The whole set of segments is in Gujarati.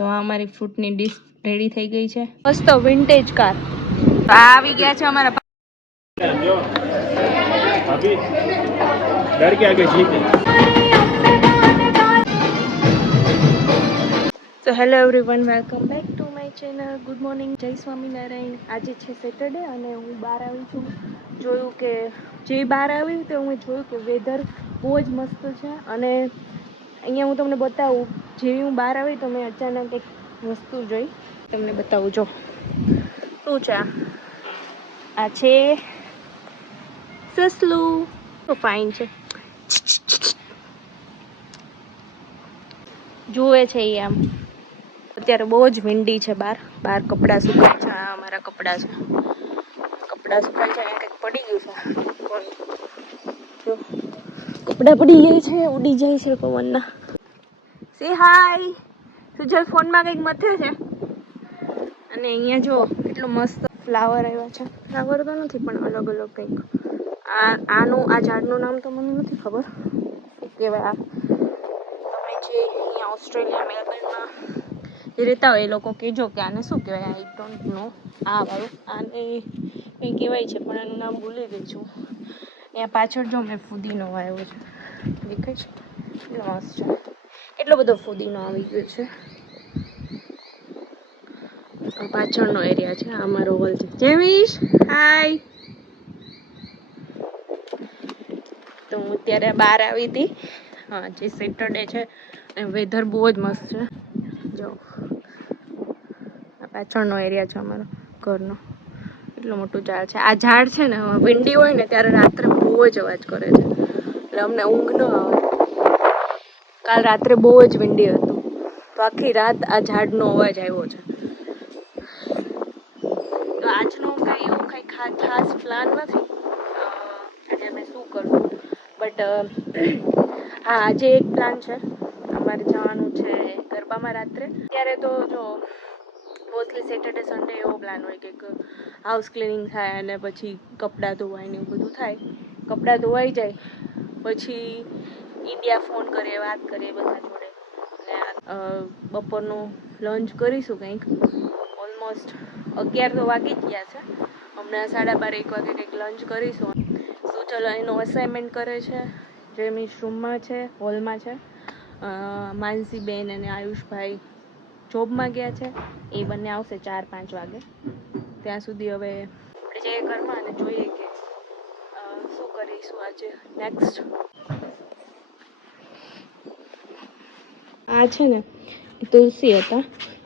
તો આ અમારી ફ્રૂટની ડીશ રેડી થઈ ગઈ છે. મસ્ત વિન્ટેજ કાર આવી ગયા છે અમારા. अभी डर के आगे जीत है. તો hello everyone, welcome back to my channel. Good morning, જય સ્વામિનારાયણ. આજે છે સેટરડે અને હું બહાર આવી છું. જોયું કે જે બહાર આવી તો હું જોયું કે વેધર બહુ જ મસ્ત છે. અને અહીંયા હું તમને બતાવું, જેવી હું બહાર આવી તો મેં અચાનક એક વસ્તુ જોઈ, તમને બતાવું. જો શું છે આ છે સસલું. તો ફાઇન છે, જુએ છે એ. આમ અત્યારે બહુ જ વિંડી છે બહાર કપડાં સુકાય છે. આ અમારા કપડાં છે, કપડાં સુકાય છે. કંઈક પડી ગયું છે, જો કપડાં પડી જાય છે, ઉડી જાય છે પવનના. સે હાય. સુજલ ફોનમાં કંઈક મથે છે. અને અહીંયા જો કેટલો મસ્ત ફ્લાવર આવ્યા છે. ફ્લાવર તો નથી પણ અલગ અલગ કંઈક. આનું આ ઝાડનું નામ તો મને નથી ખબર શું કહેવાય. તમે જે અહીંયા ઓસ્ટ્રેલિયા મેલબર્નમાં રહેતા હોય એ લોકો કહેજો કે આને શું કહેવાય. I don't know. આ વાળું આને કંઈ કહેવાય છે પણ આનું નામ ભૂલી ગઈ છું. અહીંયા પાછળ જો મેં ફુદીનો આવ્યો છે, દેખાય છે? કેટલો મસ્ત છે. એટલો બધો ફુદીનો આવી ગયો છે. પાછળનો એરિયા છે. આ મારો હોલ છે. જેવીશ હાય. તો હું અત્યારે બહાર આવી હતી. હા, જે સેટરડે છે અને વેધર બહુ જ મસ્ત છે. જો આ પાછળનો એરિયા છે અમારો ઘરનો. એટલું મોટું ઝાડ છે. આ ઝાડ છે ને વિંડી હોય ને ત્યારે રાત્રે બહુ જ અવાજ કરે છે, એટલે અમને ઊંઘ ન આવે. કાલ રાત્રે બહુ જ વિંડી હતું તો આખી રાત આ ઝાડનો અવાજ આવ્યો છે. તો આજનો કાંઈ એવું કંઈ ખાસ પ્લાન નથી આજે અમે શું કરશું. બટ હા, આજે એક પ્લાન છે. અમારે જવાનું છે ગરબામાં રાત્રે. ત્યારે તો જો મોસ્ટલી સેટરડે સન્ડે એવો પ્લાન હોય કે હાઉસ ક્લિનિંગ થાય અને પછી કપડાં ધોવાય ને એવું બધું થાય. કપડાં ધોવાઈ જાય પછી ઇન્ડિયા ફોન કરીએ, વાત કરીએ બધા જોડે. અને બપોરનું લંચ કરીશું કંઈક. ઓલમોસ્ટ 11 તો વાગી જ ગયા છે. હમણાં 12:30 1 વાગે કંઈક લંચ કરીશું. સુજલ એનો અસાઇનમેન્ટ કરે છે. જેમિશ રૂમમાં છે, હોલમાં છે. માનસીબેન અને આયુષભાઈ જોબમાં ગયા છે. એ બંને આવશે 4-5 વાગે. ત્યાં સુધી હવે આપણે જઈએ ઘરમાં અને જોઈએ કે શું કરીશું આજે નેક્સ્ટ. આ છે ને તુલસી હતા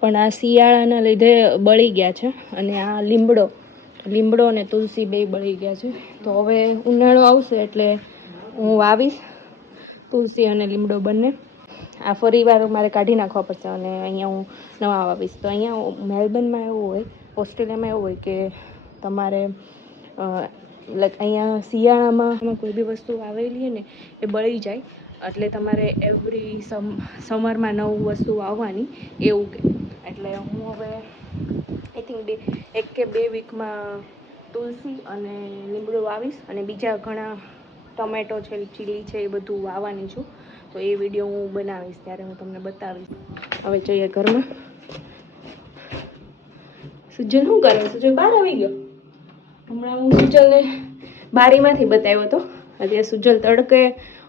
પણ આ શિયાળાના લીધે બળી ગયા છે. અને આ લીમડો અને તુલસી બે બળી ગયા છે. તો હવે ઉનાળો આવશે એટલે હું વાવીશ તુલસી અને લીમડો બંને. આ ફરી વાર મારે કાઢી નાખવા પડશે અને અહીંયા હું નવા વાવીશ. તો અહીંયા મેલબર્નમાં એવું હોય, ઓસ્ટ્રેલિયામાં એવું હોય કે તમારે અહીંયા શિયાળામાં કોઈ બી વસ્તુ વાવેલી ને એ બળી જાય એટલે તમારે એવરી સમરમાં નવું વસ્તુ વાવવાની એવું કે. એટલે હું હવે આઈ થિંક 1 કે 2 વીકમાં તુલસી અને લીમડો વાવીશ. અને બીજા ઘણા ટમેટો છે, ચીલી છે, એ બધું વાવવાની છું. તો એ વિડીયો હું બનાવીશ ત્યારે હું તમને બતાવીશ. હવે જઈએ ઘરમાં. સુજલ શું કરે? સુજલ બહાર આવી ગયો. હમણાં હું સુજલને બારીમાંથી બતાવ્યો હતો. અત્યારે સુજલ તડકે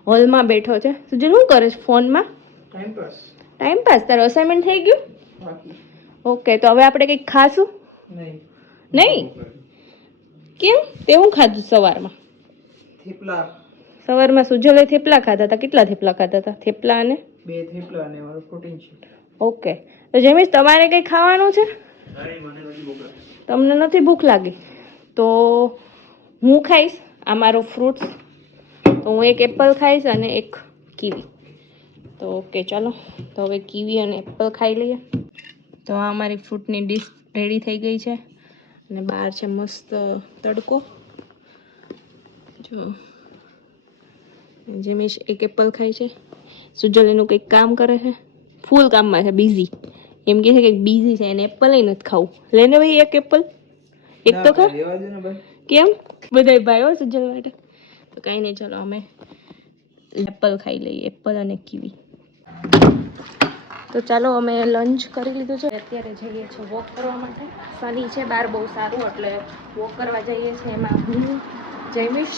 હોલમાં બેઠો છે. સુજલ શું કરે છે ફોનમાં? Time pass. તારો અસાઇનમેન્ટ થઈ ગયું? ઓકે, તો હવે આપણે કંઈક ખાશું? નહીં? કેમ? તે શું ખાધું સવારમાં? થેપલા. સવારમાં સુજલે થેપલા ખાધા હતા. કેટલા થેપલા ખાધા હતા? થેપલા અને 2 થેપલા અને મારું પ્રોટીન શેક. ઓકે, તો જેમીશ તમારે કંઈ ખાવાનું છે? તમને નથી ભૂખ લાગી? તો હું ખાઈશ આ મારો ફ્રૂટ્સ. તો હું એક એપલ ખાઈશ અને એક કીવી. તો ઓકે ચાલો, તો હવે કીવી અને એપલ ખાઈ લઈએ. તો આ અમારી ફ્રૂટની ડીશ રેડી થઈ ગઈ છે. અને બહાર છે મસ્ત તડકો. જો જેમીશ એક એપલ ખાય છે. સુજલ એનું કંઈક કામ કરે છે, ફૂલ કામમાં છે, બિઝી. એમ કે છે કે બિઝી છે એને એપલ નથી ખાવું. લેને ભાઈ એક એપલ, એક તો ખા. કેમ? બધાય ભાઈઓ સુજલ માટે. તો કાંઈ નહીં, ચલો અમે એપલ ખાઈ લઈએ, એપલ અને કીવી. તો તો ચાલો અમે લંચ કરી લીધું છે, અત્યારે જઈએ છીએ વોક કરવા માટે. સની છે બહાર બહુ સારું, એટલે વોક કરવા જઈએ છીએ. એમાં હું, જયમીશ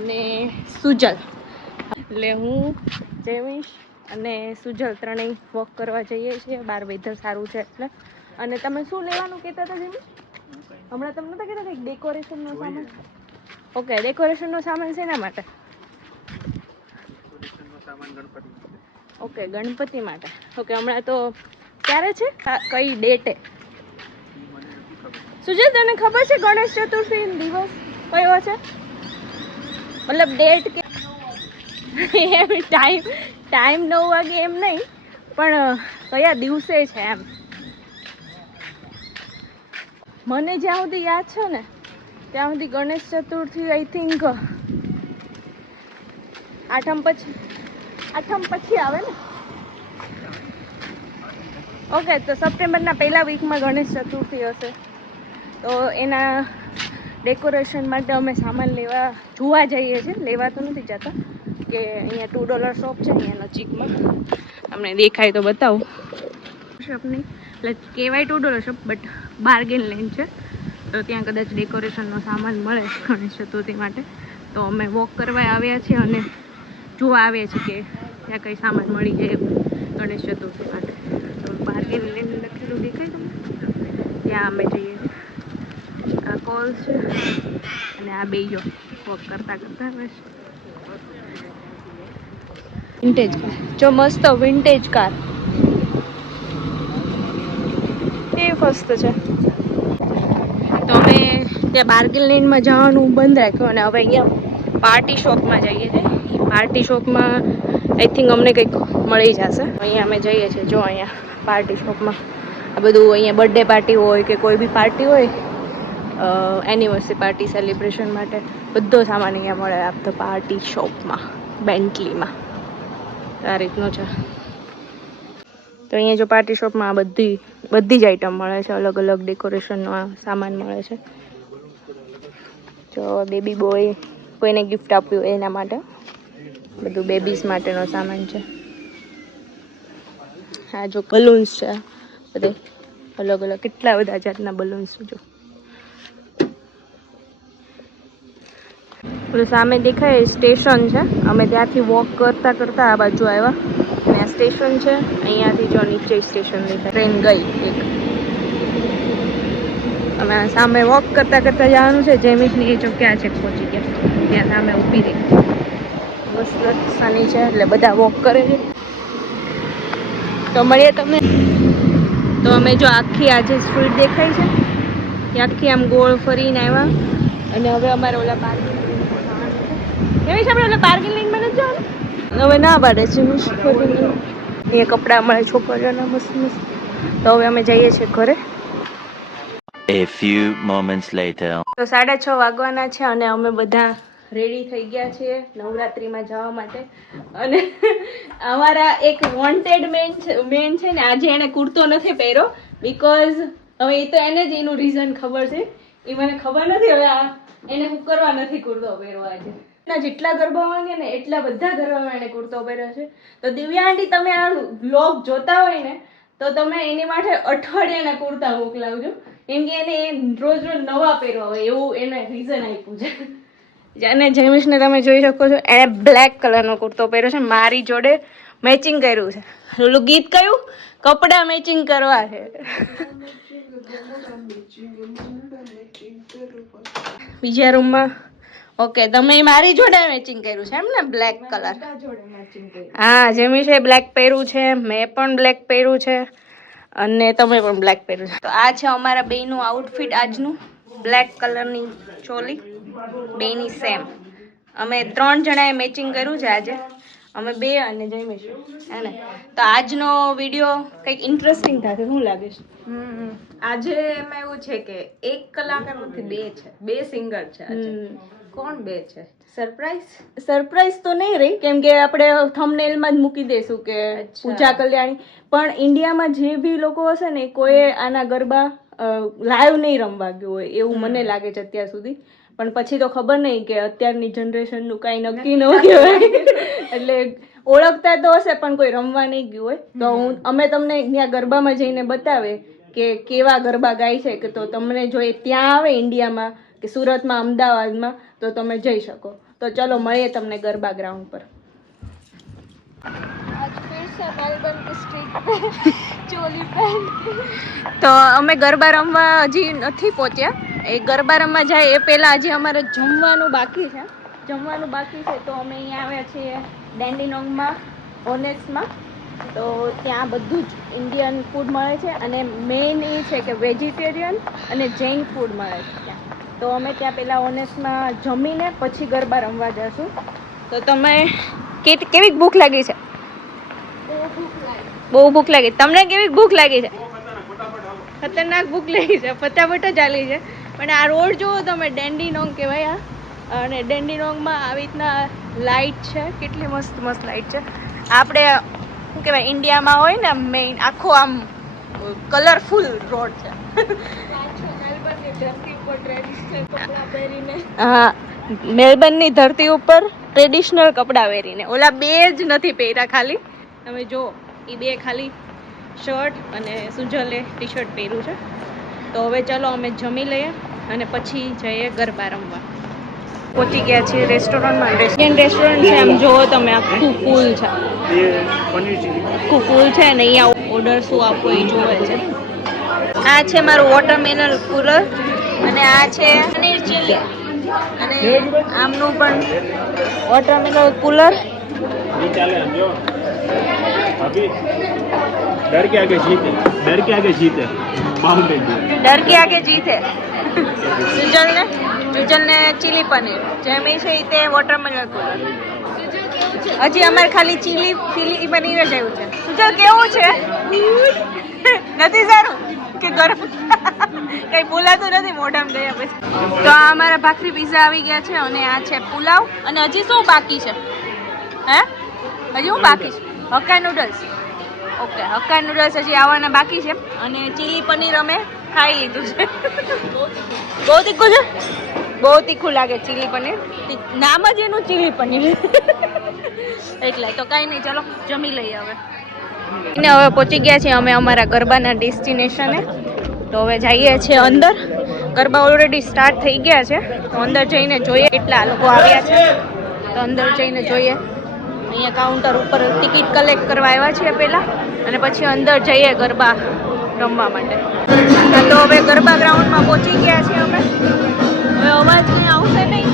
અને સુજલ, એટલે હું, જયમીશ અને સુજલ ત્રણેય વોક કરવા જઈએ છીએ. બહાર વેધર સારું છે એટલે. અને તમે શું લેવાનું કહેતા હતા જયમીશ? હમણાં તમને નતા કહેતા કંઈક ડેકોરેશનનો સામાન? ઓકે, ડેકોરેશનનો સામાન શેના માટે? ઓકે, ગણપતિ માટે. ઓકે, હમણાં તો ક્યારે છે, કઈ ડેટે? સુજલ તને ખબર છે ગણેશ ચતુર્થી દિવસ કયો છે? મતલબ ડેટ કે એમ ટાઈમ 9 વાગે એમ નહીં, પણ કયા દિવસે છે એમ. મને જ્યાં સુધી યાદ છે ને ત્યાં સુધી ગણેશ ચતુર્થી આઈ થિંક આઠમ પછી આવે ને. ઓકે, તો સપ્ટેમ્બરના પહેલા વીકમાં ગણેશ ચતુર્થી હશે. તો એના ડેકોરેશન માટે અમે સામાન જોવા જઈએ છીએ. લેવા તો નથી જતા, કે અહીંયા $2 શોપ છે અહીંયા નજીકમાં, અમને દેખાય તો બતાવું. શોપની એટલે કહેવાય $2 શોપ, બટ બાર્ગેન લેન છે. તો ત્યાં કદાચ ડેકોરેશનનો સામાન મળે ગણેશ ચતુર્થી માટે. તો અમે વોક કરવા આવ્યા છીએ અને જોવા આવ્યા છીએ કે ત્યાં કંઈ સામાન મળી જાય ગણેશ ચતુર્થી માટે. તો બાર્ગેન લેન લખેલું દેખાય તમને? ત્યાં અમે જઈએ છીએ. આ કોલ્સ છે અને આ બે જો વોક કરતા બસ. વિન્ટેજ કાર જો, મસ્ત વિન્ટેજ કાર એ મસ્ત છે. તો અમે ત્યાં બાર્ગેન લેનમાં જવાનું બંધ રાખ્યું અને હવે અહીંયા પાર્ટી શોપમાં જઈએ છીએ. પાર્ટી શોપમાં આઈ થિંક અમને કંઈક મળી જશે. અહીંયા અમે જઈએ છીએ. જો અહીંયા પાર્ટી શોપમાં આ બધું, અહીંયા બર્થડે પાર્ટી હોય કે કોઈ બી પાર્ટી હોય, એનિવર્સરી પાર્ટી સેલિબ્રેશન માટે બધો સામાન અહીંયા મળે આપ તો પાર્ટી શોપમાં, બેન્ટલીમાં. આ રીતનું છે. તો અહીંયા જો પાર્ટી શોપમાં બધી જ આઈટમ મળે છે. અલગ અલગ ડેકોરેશનનો સામાન મળે છે. જો બેબી બોય, કોઈને ગિફ્ટ આપ્યું એના માટે બધું બેબીઝ માટેનો સામાન છે. હા જો બલૂન્સ છે બધે અલગ અલગ, કેટલા બધા જાતના બલૂન્સ જો. પેલું સામે દેખાય સ્ટેશન છે. અમે ત્યાંથી વોક કરતા કરતા આ બાજુ આવ્યા અને આ સ્ટેશન છે. અહીંયાથી જો નીચે સ્ટેશન દેખાય, ટ્રેન ગઈ એક. અમે સામે વોક કરતા કરતા જવાનું છે. જેમીશની એ જો ક્યાં છે પહોંચી ગયા, ત્યાં સામે ઊભી રહી. મસ્ત સની છે એટલે બધા વોક કરે છે. તો મળીએ તમને. તો અમે જો આખી આજે સ્ટ્રીટ દેખાય છે એ આખી આમ ગોળ ફરીને આવ્યા અને હવે અમારે ઓલા પાર્કિંગ એવી આપણે ઓલા પાર્કિંગ લાઈનમાં નથી જવાનું. હવે ના પાડે છે અહીંયા કપડાં મળે છોકરીઓના મસ્ત મસ્ત. તો હવે અમે જઈએ છીએ ઘરે. A few moments later. તો 6:30 વાગવાના છે અને અમે બધા રેડી થઈ ગયા છીએ નવરાત્રિમાં જવા માટે. અને અમારા એક વોન્ટેડ મેન છે ને, આજે એને કુર્તો નથી પહેર્યો બીકોઝ હવે એ તો એને જ એનું રીઝન ખબર છે. એ મને ખબર નથી હવે એને હું કરવા નથી કુર્તો પહેરવો આજે. જેટલા ગરબા વાગે ને એટલા બધા ગરબામાં એને કુર્તો પહેર્યો છે. તો દિવ્યા આંટી, તમે આ વ્લોગ જોતા હોય ને તો તમે એની માટે અઠવાડિયાના કુર્તા મોકલાવજો, કેમ કે એને રોજ નવા પહેરવા હોય એવું એને રીઝન આપ્યું છે. અને જેમિશને તમે જોઈ શકો છો, એણે બ્લેક કલરનો કુર્તો પહેર્યો છે. મારી જોડે મેચિંગ કર્યું છે. ઓલું ગીત કયું, કપડા મેચિંગ કરવા છે. બીજા રૂમમાં ઓકે, તમે મારી જોડે મેચિંગ કર્યું છે એમ ને, બ્લેક કલર. હા, જેમિશે બ્લેક પહેર્યું છે, મેં પણ બ્લેક પહેર્યું છે અને તમે પણ બ્લેક પહેર્યું છે. તો આ છે અમારા બેયનું આઉટફિટ આજનું. બ્લેક કલરની ચોલી, બેયની સેમ. અમે 3 જણાએ મેચિંગ કર્યું છે આજે, અમે 2 અને જયમીશ હે ને. તો આજનો વિડીયો કંઈક ઇન્ટરેસ્ટિંગ થશે, શું લાગે છે? આજે એમાં એવું છે કે એક કલાકાર નથી, 2 છે, 2 સિંગર છે આજે. કોણ 2 છે? સરપ્રાઈઝ તો નહીં રહી, કેમ કે આપણે થંબનેલમાં જ મૂકી દઈશું કે પૂજા કલ્યાણી. પણ ઇન્ડિયામાં જે બી લોકો હશે ને કોઈ આના ગરબા લાઈવ નહીં રમવા ગયું હોય એવું મને લાગે છે અત્યાર સુધી. પણ પછી તો ખબર નહીં કે અત્યારની જનરેશનનું કાંઈ નક્કી ન કહેવાય. એટલે ઓળખતા તો હશે પણ કોઈ રમવા નહીં ગયું હોય તો અમે તમને ત્યાં ગરબામાં જઈને બતાવે કે કેવા ગરબા ગાય છે કે તો તમને જો એ ત્યાં આવે ઇન્ડિયામાં કે સુરતમાં અમદાવાદમાં તો તમે જઈ શકો. તો ચલો મળીએ તમને ગરબા ગ્રાઉન્ડ પર. તો અમે ગરબા રમવા હજી નથી પહોંચ્યા. એ ગરબા રમવા જાય એ પહેલાં હજી અમારે જમવાનું બાકી છે. તો અમે અહીંયા આવ્યા છીએ ડેન્ડીનોંગમાં ઓનેક્સમાં. તો ત્યાં બધું જ ઇન્ડિયન ફૂડ મળે છે અને મેઇન એ છે કે વેજીટેરિયન અને જૈન ફૂડ મળે છે ત્યાં. તો અમે ત્યાં પહેલાં ઓનેક્સમાં જમીને પછી ગરબા રમવા જઈશું. તો તમે કેવી ભૂખ લાગી છે? બહુ ભૂખ લાગી. તમને કેવી ભૂખ લાગી છે? ખતરનાક ભૂખ લાગી છે. ફટાફટ જ ચાલી છે. પણ આ રોડ જુઓ તમે, ડેન્ડીનોંગ કહેવાય આ. અને ડેન્ડીનોંગમાં આવી રીતના લાઇટ છે, કેટલી મસ્ત મસ્ત લાઇટ છે. આપણે શું કહેવાય ઇન્ડિયામાં હોય ને મેઇન આખો આમ કલરફુલ રોડ છે. હા, મેલબર્નની ધરતી ઉપર ટ્રેડિશનલ કપડાં પહેરીને. ઓલા બે જ નથી પહેર્યા ખાલી, તમે જો એ બે ખાલી શર્ટ અને સુજલે ટી શર્ટ પહેર્યું છે. તો હવે ચલો અમે જમી લઈએ અને પછી જઈએ ગરબા રમવા. પહોંચી ગયા છીએ રેસ્ટોરન્ટમાં. ઇન્ડિયન રેસ્ટોરન્ટ છે, આમ જુઓ તમે, આખું ફૂલ છે. આખું ફૂલ છે ને અહીંયા ઓર્ડર શું આપવો એ જોવે છે. આ છે મારું વોટરમેલન કુલર અને આ છે પનીર ચીલી અને આમનું પણ વોટરમેલન કુલર. डर के आगे जीत है, डर के आगे जीत है, माउंटेन डर के आगे जीत है. સુજલ ને ચીલી પનીર જેમી છે તે વોટરમેલન કુલર. હજી અમારે ખાલી ચીલી પનીર જ આવ્યું છે. સુજલ કેવું છે? નથી સારું કે ગરમ? કઈ બોલાતું નથી મોઢામાં ગયા પછી. તો આ અમારા ભાખરી પીઝા આવી ગયા છે અને આ છે પુલાવ. અને હજી શું બાકી છે? હે હજી શું બાકી છે? Hakka noodles. Okay, hakka noodles હજી આવવાના બાકી છે. અને ચીલી પનીર અમે ખાઈ લીધું છે. બહુ તીખું છે, બહુ તીખું લાગે ચીલી પનીર. નામ જ એનું ચીલી પનીર એટલે. તો કાંઈ નહીં, ચલો જમી લઈએ હવે. અને હવે પહોંચી ગયા છીએ અમે અમારા ગરબાના ડેસ્ટિનેશને. તો હવે જઈએ છીએ અંદર. ગરબા ઓલરેડી સ્ટાર્ટ થઈ ગયા છે. તો અંદર જઈને જોઈએ કેટલા લોકો આવ્યા છે. તો અંદર જઈને જોઈએ. અહીંયા કાઉન્ટર ઉપર ટિકિટ કલેક્ટ કરવા આવ્યા છીએ પહેલાં અને પછી અંદર જઈએ ગરબા રમવા માટે. તો હવે ગરબા ગ્રાઉન્ડમાં પહોંચી ગયા છીએ અમે. હવે અવાજ કંઈ આવશે નહીં.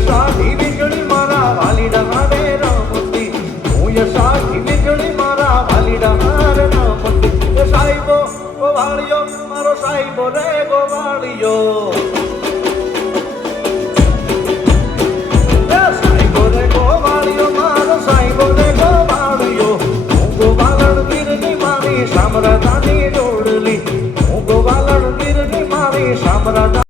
યશાથી વીજળી મારા વાલીડા હારે રમતી હું યશાથી વીજળી મારા વાલીડા હારે રમતી એ સાહેબો ગોવાળિયો મારો સાહેબો રે ગોવાળિયો સાહેબો રે ગોવાળિયો મારો સાહેબો રે ગોવાળિયો હું ગોવાળણ ગીરની મારી સામ્રાજ્યની જોડલી હું ગોવાળણ ગીરની મારી સામ્રાજ્ય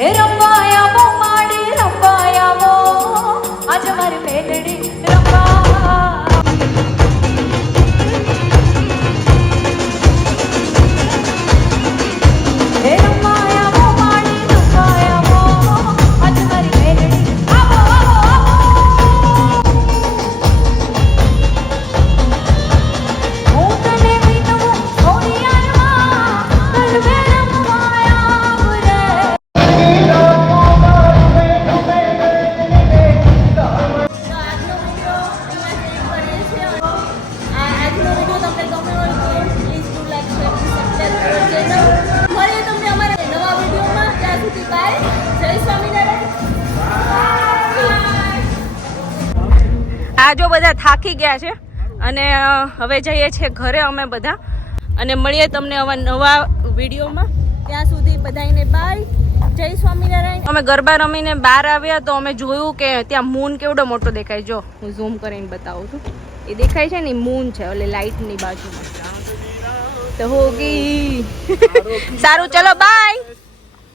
હે રંબાયા મો માડી રંબાયા મો આજ મારી મેલડી રંબા હે રંબાયા મો માડી રંબાયા મો આજ મારી મેલડી આવો આવો આવો હું તને વિનવું ઓડિયામાં કલવે રંબાયા રે આ જો બધા થાકી ગયા છે અને હવે જઈએ છીએ ઘરે અમે બધા અને મળીએ તમને હવે નવા વિડીયોમાં. ત્યાં સુધી બધાને બાય, જય સ્વામિનારાયણ. અમે ગરબા રમીને બહાર આવ્યા તો અમે જોયું કે ત્યાં મૂન કેવડો મોટો દેખાય. જો હું ઝૂમ કરીને બતાવું છું. એ દેખાય છે ને મૂન છે ઓલે લાઇટની બાજુમાં તો હોગી. સારું ચલો બાય.